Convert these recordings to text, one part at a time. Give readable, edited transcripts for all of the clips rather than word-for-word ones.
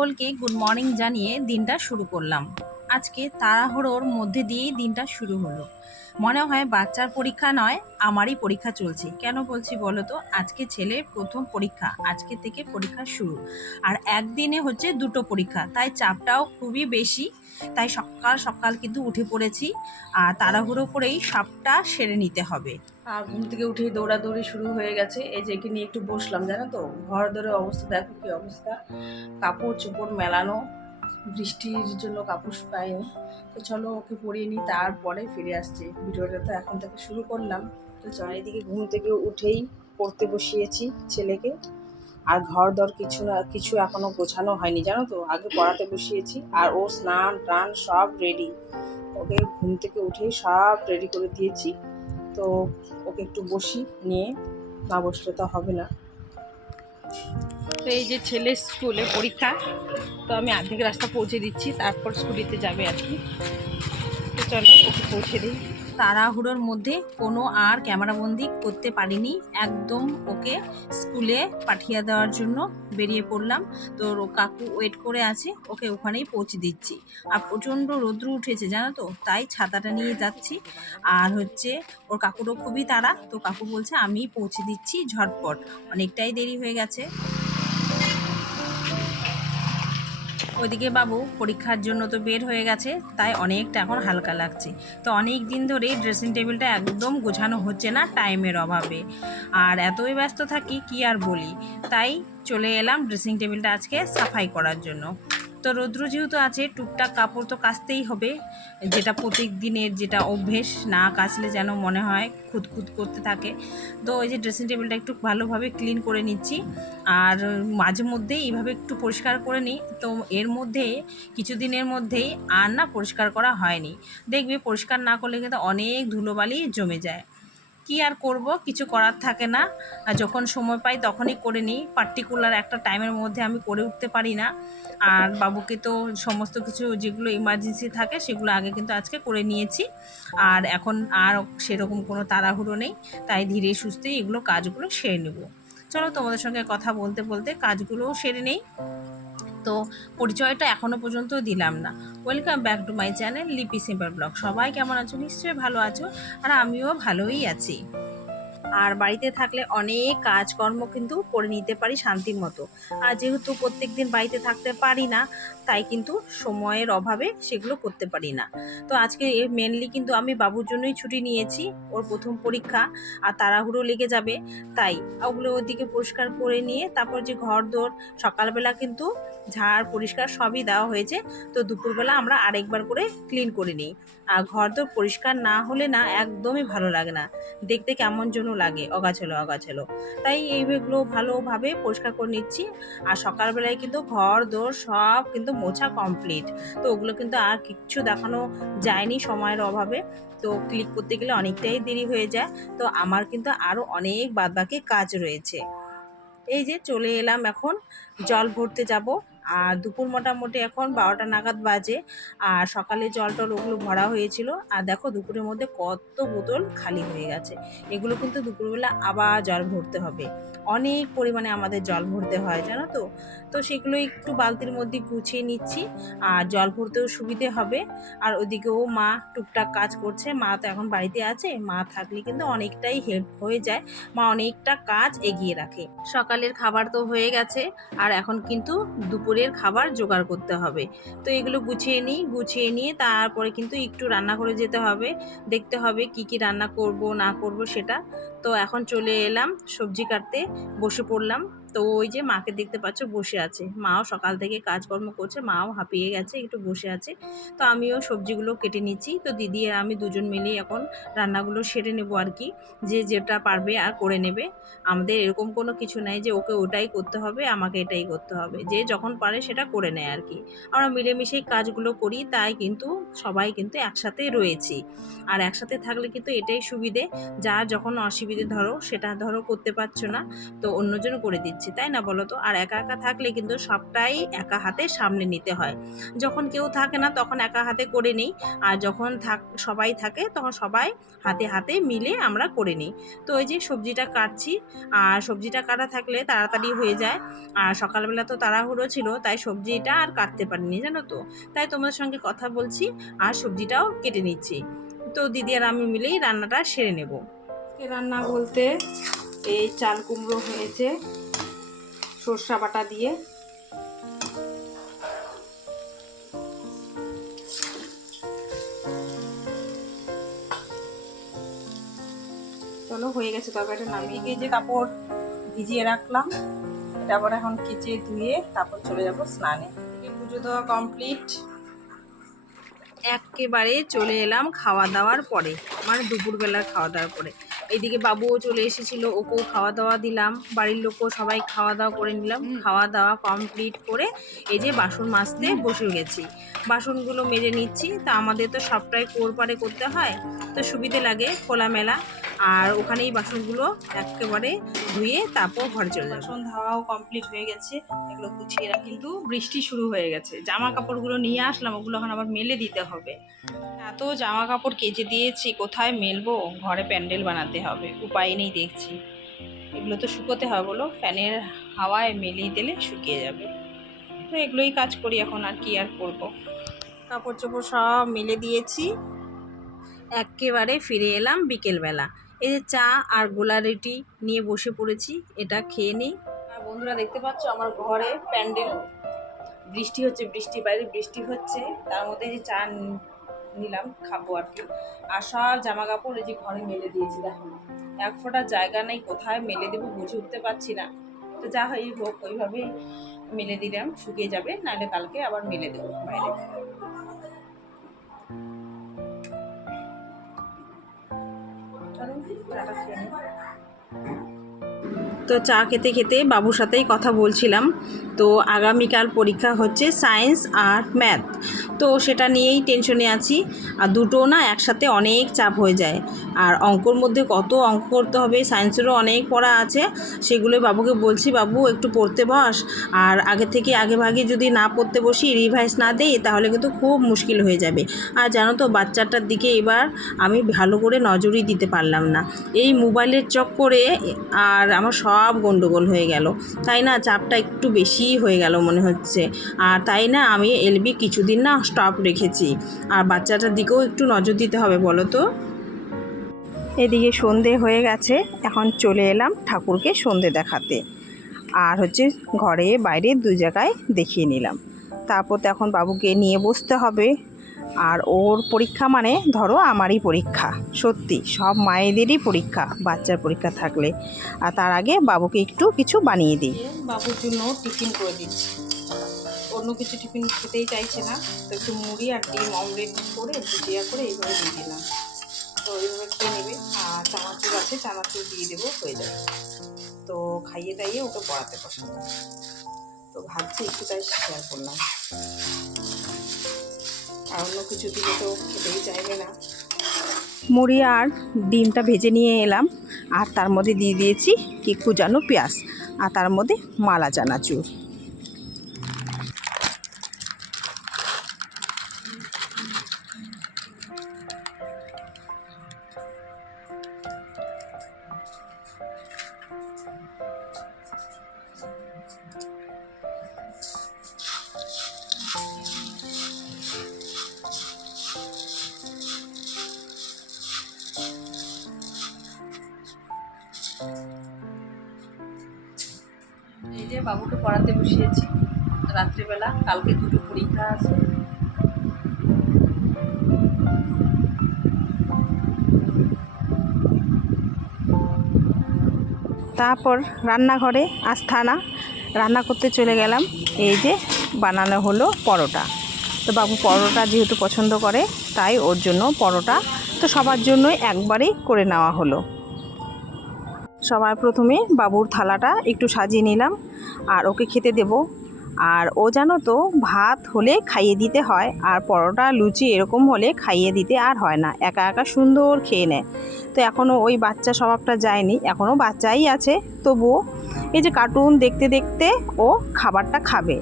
সকলকে good morning জানিয়ে দিনটা শুরু করলাম। আজকে তাড়াহুড়োর মধ্যে দিয়েই দিনটা শুরু হলো। মনে হয় বাচ্চার পরীক্ষা নয়, আমারই পরীক্ষা চলছে। কেন বলছি বলো তো? আজকে ছেলের প্রথম পরীক্ষা, আজকে থেকে পরীক্ষা শুরু। আর একদিনে হচ্ছে দুটো পরীক্ষা, তাই চাপটাও খুবই বেশি। তাই সকাল সকাল কিন্তু উঠে পড়েছি, আর তাড়াহুড়ো করেই সবটা সেরে নিতে হবে। আর ঘুম থেকে উঠেই দৌড়াদৌড়ি শুরু হয়ে গেছে। এই যে একে নিয়ে একটু বসলাম, জানো তো, ঘর ধরে অবস্থা দেখো কি অবস্থা। কাপড় চোপড় মেলানো, বৃষ্টির জন্য কাপড় শুকায়নি। তো চলো ওকে পরিয়ে নিই, তারপরে ফিরে আসছি। ভিডিওটা তো এখন থেকে শুরু করলাম। তো চলো, এদিকে ঘুম থেকে উঠেই পড়তে বসিয়েছি ছেলেকে। আর ঘর দর কিছু না কিছু এখনো গোছানো হয়নি, জানো তো, আগে পড়াতে বসিয়েছি। আর ও স্নান টান সব রেডি, ওকে ঘুম থেকে উঠেই সব রেডি করে দিয়েছি। তো ওকে একটু বসি নিয়ে, না বসলে তো হবে না। তো এই যে ছেলের স্কুলে পরীক্ষা, তো আমি অর্ধেক রাস্তা পৌঁছে দিচ্ছি, তারপর স্কুটিতে যাবে আর কি। তো চলো ওকে পৌঁছে দিই। তাড়াহুড়োর মধ্যে কোনো আর ক্যামেরাবন্দি করতে পারিনি, একদম ওকে স্কুলে পাঠিয়ে দেওয়ার জন্য বেরিয়ে পড়লাম। তো কাকু ওয়েট করে আছে, ওকে ওখানেই পৌঁছে দিচ্ছি। আর প্রচণ্ড রৌদ্র উঠেছে জানো তো, তাই ছাতাটা নিয়ে যাচ্ছি। আর হচ্ছে ওর কাকুরও খুবই তাড়া, তো কাকু বলছে আমি পৌঁছে দিচ্ছি ঝটপট, অনেকটাই দেরি হয়ে গেছে। ওইদিকে বাবু পরীক্ষার জন্য তো বের হয়ে গেছে, তাই অনেকটা এখন হালকা লাগছে। তো অনেক দিন ধরেই ড্রেসিং টেবিলটা একদম গোছানো হচ্ছে না টাইমের অভাবে, আর এতই ব্যস্ত থাকি কি আর বলি। তাই চলে এলাম ড্রেসিং টেবিলটা আজকে সাফাই করার জন্য। তো রৌদ্র যেহেতু আছে, টুকটাক কাপড় তো কাচতেই হবে, যেটা প্রত্যেক দিনের যেটা অভ্যেস, না কাচলে যেন মনে হয় খুঁতখুত করতে থাকে। তো ওই যে ড্রেসিং টেবিলটা একটু ভালোভাবে ক্লিন করে নিচ্ছি, আর মাঝে মধ্যে এইভাবে একটু পরিষ্কার করে নিই। তো এর মধ্যে কিছুদিনের মধ্যেই আর না পরিষ্কার করা হয়নি। দেখবে পরিষ্কার না করলে কিন্তু অনেক ধুলোবালি জমে যায়। কি আর করব, কিছু করার থাকে না। আর যখন সময় পাই তখনই করে নিই, পার্টিকুলার একটা টাইমের মধ্যে আমি করে উঠতে পারি না। আর বাবুকে তো সমস্ত কিছু যেগুলো ইমার্জেন্সি থাকে সেগুলো আগে কিন্তু আজকে করে নিয়েছি। আর এখন আর সেরকম কোনো তাড়াহুড়ো নেই, তাই ধীরে সুস্থেই এগুলো কাজগুলো সেরে নেব। চলো তোমাদের সঙ্গে কথা বলতে বলতে কাজগুলোও সেরে নেই। তো পরিচয়টা এখনও পর্যন্ত দিলাম না। Welcome back to my channel লিপি সিম্পল ব্লগ। সবাই কেমন আছো? নিশ্চয়ই ভালো আছো, আর আমিও ভালোই আছি। আর বাড়িতে থাকলে অনেক কাজকর্ম কিন্তু করে নিতে পারি শান্তির মতো। আর যেহেতু প্রত্যেক দিন বাড়িতে থাকতে পারি না, তাই কিন্তু সময়ের অভাবে সেগুলো করতে পারি না। তো আজকে মেনলি কিন্তু আমি বাবুর জন্যই ছুটি নিয়েছি, ওর প্রথম পরীক্ষা, আর তাড়াহুড়ো লেগে যাবে। তাই ওগুলো ওদিকে পরিষ্কার করে নিয়ে তারপর যে ঘর দোর সকালবেলা কিন্তু ঝাড় পরিষ্কার সবই দেওয়া হয়েছে। তো দুপুরবেলা আমরা আরেকবার করে ক্লিন করে নিই। আর ঘর দোর পরিষ্কার না হলে না একদমই ভালো লাগে না, দেখতে কেমন যেন লাগে, অগাছালো অগাছালো। তাই এইগুলো ভালোভাবে পরিষ্কার করে নিচ্ছি। আর সকালবেলায় কিন্তু ঘর দোর সব কিন্তু মোছা কমপ্লিট। তো ওগুলো কিন্তু আর কিচ্ছু দেখানো যায়নি সময়ের অভাবে। তো ক্লিক করতে গেলে অনেকটাই দেরি হয়ে যায়। তো আমার কিন্তু আরও অনেক বাদবাকি কাজ রয়েছে। এই যে চলে এলাম এখন, জল ভরতে যাব। আর দুপুর মোটামুটি এখন 12টা নাগাদ বাজে। আর সকালে জল টল ওগুলো ভরা হয়েছিল, আর দেখো দুপুরের মধ্যে কত বোতল খালি হয়ে গেছে। এগুলো কিন্তু দুপুরবেলা আবার জল ভরতে হবে, অনেক পরিমাণে আমাদের জল ভরতে হয় জানো তো। তো সেগুলো একটু বালতির মধ্যে গুছিয়ে নিচ্ছি, আর জল ভরতেও সুবিধে হবে। আর ওদিকেও মা টুকটাক কাজ করছে, মা তো এখন বাড়িতে আছে, মা থাকলে কিন্তু অনেকটাই হেল্প হয়ে যায়, মা অনেকটা কাজ এগিয়ে রাখে। সকালের খাবার তো হয়ে গেছে, আর এখন কিন্তু দুপুরের খাবার জোগাড় করতে হবে। তো এগুলো গুছিয়ে নিই, গুছিয়ে নিয়ে তারপরে কিন্তু একটু রান্না করে যেতে হবে, দেখতে হবে কি কি রান্না করব না করব সেটা। তো এখন চলে এলাম সবজি কাটতে, বসে পড়লাম। তো ওই যে মাকে দেখতে পাচ্ছ বসে আছে, মাও সকাল থেকে কাজকর্ম করছে, মাও হাঁপিয়ে গেছে, একটু বসে আছে। তো আমিও সবজিগুলো কেটে নিচ্ছি। তো দিদি আর আমি দুজন মিলেই এখন রান্নাগুলো সেরে নেবো আর কি, যে যেটা পারবে আর করে নেবে। আমাদের এরকম কোনো কিছু নাই যে ওকে ওটাই করতে হবে, আমাকে এটাই করতে হবে, যে যখন পারে সেটা করে নেয় আর কি। আমরা মিলেমিশেই কাজগুলো করি, তাই কিন্তু সবাই কিন্তু একসাথে রয়েছি। আর একসাথে থাকলে কিন্তু এটাই সুবিধে, যা যখন অসুবিধে ধরো সেটা ধরো করতে পারছো না, তো অন্যজন করে দিচ্ছে। পাচ্ছি, তাই না বলো তো? আর একা একা থাকলে কিন্তু সবটাই একা হাতে সামলে নিতে হয়। যখন কেউ থাকে না তখন একা হাতে করে নিই, আর যখন সবাই থাকে তখন সবাই হাতে হাতে মিলে আমরা করে নিই। তো ওই যে সবজিটা কাটছি, আর সবজিটা কাটা থাকলে তাড়াতাড়ি হয়ে যায়। আর সকালবেলা তো তাড়াহুড়ো ছিল, তাই সবজিটা আর কাটতে পারিনি, জানো তো। তাই তোমাদের সঙ্গে কথা বলছি আর সবজিটাও কেটে নিচ্ছি। তো দিদি আর আমি মিলেই রান্নাটা সেরে নেব। রান্না বলতে এই চাল কুমড়ো হয়েছে সরষা বাটা দিয়ে। চলো, হয়ে গেছে তরকারিটা নামিয়ে গিয়ে যে কাপড় ভিজিয়ে রাখলাম এটা আবার এখন কেচে ধুয়ে তারপর চলে যাব স্নানে। পুজো দেওয়া কমপ্লিট, একেবারে চলে এলাম খাওয়া দাওয়ার পরে, মানে দুপুরবেলার খাওয়া দাওয়ার পরে। এইদিকে বাবুও চলে এসেছিলো, ওকেও খাওয়া দাওয়া দিলাম, বাড়ির লোকও সবাই খাওয়া দাওয়া করে নিলাম। খাওয়া দাওয়া কমপ্লিট করে এই যে বাসন মাজতে বসে গেছি, বাসনগুলো মেজে নিচ্ছি। তা আমাদের তো সবটাই কোরপারে করতে হয়, তো সুবিধে লাগে খোলামেলা। আর ওখানেই বাসনগুলো একেবারে ধুয়ে তারপর ঘরে চলে যাবে। বাসন ধোয়াও কমপ্লিট হয়ে গেছে, এগুলো গুছিয়ে রাখি। কিন্তু বৃষ্টি শুরু হয়ে গেছে, জামা কাপড়গুলো নিয়ে আসলাম, ওগুলো এখন আবার মেলে দিতে হবে। এত জামা কাপড় কেচে দিয়েছি, কোথায় মেলবো? ঘরে প্যান্ডেল বানাতে হবে, উপায় নেই দেখছি। এগুলো তো শুকোতে হবে, বলো, ফ্যানের হাওয়ায় মেলিয়ে দিলে শুকিয়ে যাবে। তো এগুলোই কাজ করি এখন, আর কি আর করবো। কাপড় চোপড় সব মেলে দিয়েছি, একেবারে ফিরে এলাম বিকেলবেলা। এই যে চা আর গোলা রুটি নিয়ে বসে পড়েছি, এটা খেয়ে নিই। আর বন্ধুরা দেখতে পাচ্ছ আমার ঘরে প্যান্ডেল, বৃষ্টি হচ্ছে, বাইরে বৃষ্টি হচ্ছে, তার মধ্যে যে চা নিলাম খাবো আর কি। আর সব জামা কাপড় এই যে ঘরে মেলে দিয়েছি, দেখো এক ফোঁটা জায়গা নেই, কোথায় মেলে দেবো বুঝে উঠতে পারছি না। তো যা হয় হোক, ওইভাবে মেলে দিলাম, শুকিয়ে যাবে, নাহলে কালকে আবার মেলে দেবো বাইরে। তো চা খেতে খেতে বাবুর সাথেই কথা বলছিলাম। তো আগামীকাল পরীক্ষা হচ্ছে সায়েন্স আর ম্যাথ, তো সেটা নিয়েই টেনশনে আছি। আর দুটো না একসাথে অনেক চাপ হয়ে যায়। আর অঙ্কর মধ্যে কত অঙ্ক করতে হবে, সায়েন্সেরও অনেক পড়া আছে, সেগুলো বাবুকে বলছি, বাবু একটু পড়তে বস। আর আগে ভাগে যদি না পড়তে বসি, রিভাইজ না দেই, তাহলে কিন্তু খুব মুশকিল হয়ে যাবে। আর জানো তো, বাচ্চাটার দিকে এবার আমি ভালো করে নজরই দিতে পারলাম না, এই মোবাইলের চক্করে। আর আমার সব গন্ডগোল হয়ে গেল, তাই না, চাপটা একটু বেশিই হয়ে গেল মনে হচ্ছে। আর তাই না, আমি এলবি কিছুদিন না স্টপ রেখেছি। আর বাচ্চাটার দিকেও একটু নজর দিতে হবে, বলো তো। এদিকে সন্ধে হয়ে গেছে, এখন চলে এলাম ঠাকুরকে সন্ধে দেখাতে। আর হচ্ছে ঘরে বাইরে দু জায়গায় দেখিয়ে নিলাম। তারপর তো এখন বাবুকে নিয়ে বসতে হবে। আর ওর পরীক্ষা মানে ধরো আমারই পরীক্ষা, সত্যি সব মায়েদেরই পরীক্ষা, বাচ্চার পরীক্ষা থাকলে। আর তার আগে বাবুকে একটু কিছু বানিয়ে দিই। বাবুর জন্য টিফিন করে দিচ্ছি, অন্য কিছু টিফিন খেতেই চাইছে না, তো একটু মুড়ি আর ডিম অমলেট করে ভুজিয়া করে এইভাবে দিয়ে দিলাম। তো এইভাবে খেয়ে নেবে। আর চানাচুর আছে, চানাচুর দিয়ে দেবো, হয়ে যাবে। তো খাইয়ে দাইয়ে ওকে পড়াতে বসাবো। তো ভাবছি একটু তাই শেয়ার করলাম। আর অন্য কিছু দিলে তো খেতেই চাইবে না। মুড়ি আর ডিমটা ভেজে নিয়ে এলাম, আর তার মধ্যে দিয়ে দিয়েছি কি কুচানো পেঁয়াজ, আর তার মধ্যে মালা চানাচুর। এই যে বাবুকে পড়াতে বসিয়েছি রাত্রিবেলা, কালকে দুটো পরীক্ষা আছে। তারপর রান্নাঘরে আস্থানা রান্না করতে চলে গেলাম। এই যে বানানো হলো পরোটা। তো বাবু পরোটা যেহেতু পছন্দ করে, তাই ওর জন্য পরোটা তো সবার জন্যই একবারেই করে নেওয়া হলো। সবার প্রথমে বাবুর থালাটা একটু সাজিয়ে নিলাম, আর ওকে খেতে দেব। আর ও জানো তো ভাত হলে খাইয়ে দিতে হয়, আর পরোটা লুচি এরকম হলে খাইয়ে দিতে আর হয় না, একা একা সুন্দর খেয়ে নেয়। তো এখনও ওই বাচ্চা স্বভাবটা যায়নি, এখনও বাচ্চাই আছে। তবুও এই যে কার্টুন দেখতে দেখতে ও খাবারটা খাবে,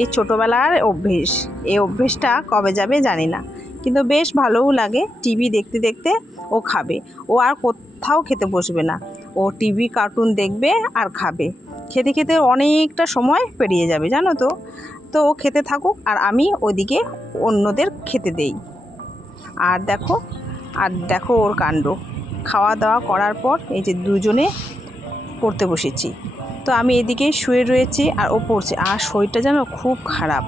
এই ছোটোবেলার অভ্যেস। এই অভ্যেসটা কবে যাবে জানি না, কিন্তু বেশ ভালোও লাগে। টিভি দেখতে দেখতে ও খাবে, ও আর কোথাও খেতে বসবে না, ও টিভি কার্টুন দেখবে আর খাবে। খেতে খেতে অনেকটা সময় পেরিয়ে যাবে জানো তো। তো ও খেতে থাকুক আর আমি ওদিকে অন্যদের খেতে দেই। আর দেখো ওর কাণ্ড। খাওয়া দাওয়া করার পর এই যে দুজনে পড়তে বসেছি। তো আমি এদিকেই শুয়ে রয়েছি আর ও পড়ছে। আর শরীরটা যেন খুব খারাপ,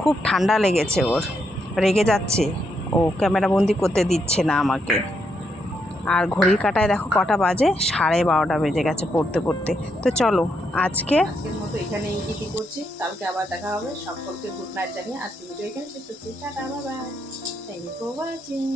খুব ঠান্ডা লেগেছে ওর, রেগে যাচ্ছে। ও ক্যামেরাবন্দি করতে দিচ্ছে না আমাকে। আর ঘড়ির কাঁটায় দেখো কটা বাজে, 12:30 বেজে গেছে পড়তে পড়তে। তো চলো আজকের মতো এখানেই ইতি করছি, কালকে আবার দেখা হবে। সকলকে গুড নাইট জানিয়ে আজকে ভিডিও এখানে শেষ করছি। Tata, bye bye, thank you for watching.